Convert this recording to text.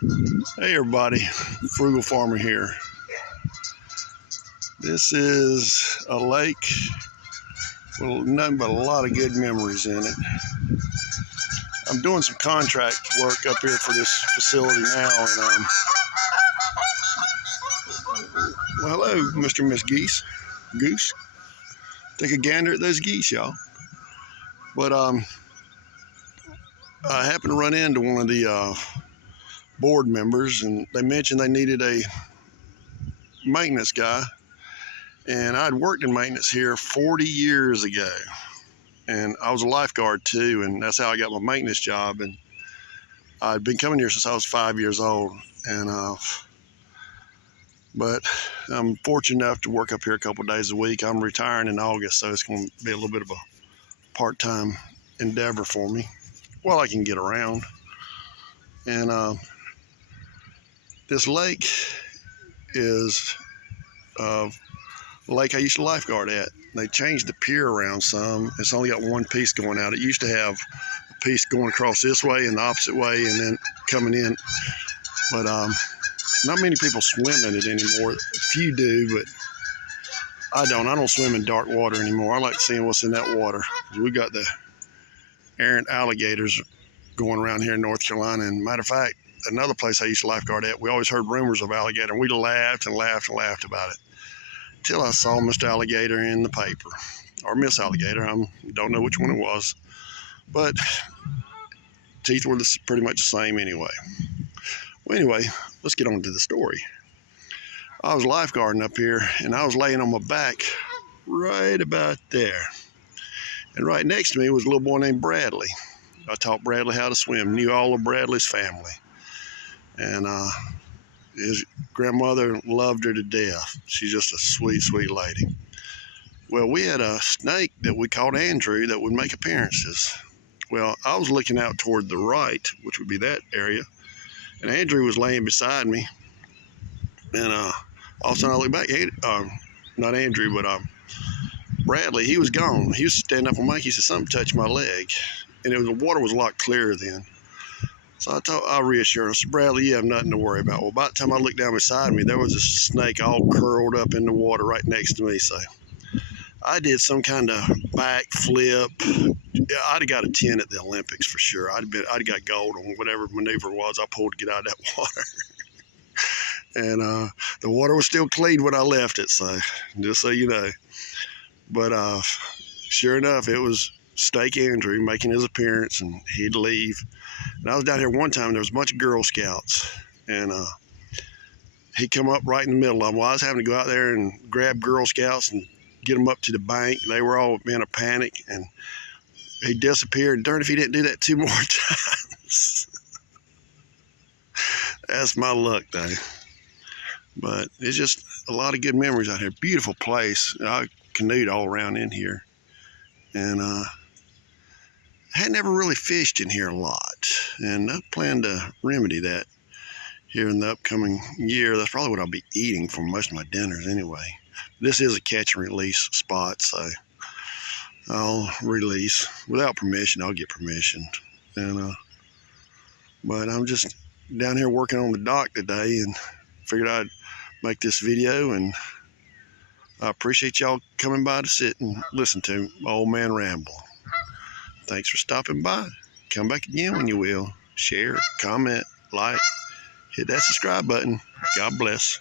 Hey everybody, Frugal Farmer here. This is a lake with nothing but a lot of good memories in it. I'm doing some contract work up here for this facility now, and well, hello, Mr. and Miss Goose. Take a gander at those geese, y'all. But I happened to run into one of the board members, and they mentioned they needed a maintenance guy. And I'd worked in maintenance here 40 years ago, and I was a lifeguard too, and that's how I got my maintenance job. And I'd been coming here since I was 5 years old, and but I'm fortunate enough to work up here a couple of days a week. I'm retiring in August, so it's going to be a little bit of a part-time endeavor for me while I can get around. And this lake is a lake I used to lifeguard at. They changed the pier around some. It's only got one piece going out. It used to have a piece going across this way and the opposite way and then coming in. But not many people swim in it anymore. A few do, but I don't. I don't swim in dark water anymore. I like seeing what's in that water. We got the errant alligators going around here in North Carolina. And matter of fact, another place I used to lifeguard at, we always heard rumors of alligator, and we laughed and laughed and laughed about it till I saw Mr. Alligator in the paper, or Miss Alligator. I don't know which one it was, but teeth were pretty much the same anyway. Well, anyway, let's get on to the story. I was lifeguarding up here, and I was laying on my back right about there. And right next to me was a little boy named Bradley. I taught Bradley how to swim, knew all of Bradley's family. And his grandmother loved her to death. She's just a sweet, sweet lady. Well, we had a snake that we called Andrew that would make appearances. Well, I was looking out toward the right, which would be that area, and Andrew was laying beside me. And all of a sudden I looked back, not Andrew, but Bradley, he was gone. He was standing up on Mike. He said, something touched my leg. And the water was a lot clearer then. So I reassured him, I said, Bradley, you have nothing to worry about. Well, by the time I looked down beside me, there was a snake all curled up in the water right next to me. So I did some kind of backflip. I'd have got a 10 at the Olympics for sure. I'd have got gold on whatever maneuver it was I pulled to get out of that water. And the water was still clean when I left it, so just so you know. But sure enough, it was Steak Andrew making his appearance, and he'd leave. And I was down here one time, there was a bunch of Girl Scouts, and he'd come up right in the middle of them. Well, I was having to go out there and grab Girl Scouts and get them up to the bank. They were all in a panic, and he disappeared. Darn if he didn't do that 2 more times. That's my luck, though. But it's just a lot of good memories out here. Beautiful place. I canoed all around in here, and had never really fished in here a lot, and I plan to remedy that here in the upcoming year. That's probably what I'll be eating for most of my dinners anyway. This is a catch and release spot, so I'll release without permission. I'll get permission, and but I'm just down here working on the dock today, and figured I'd make this video, and I appreciate y'all coming by to sit and listen to my old man ramble. Thanks for stopping by. Come back again when you will. Share, comment, like, hit that subscribe button. God bless.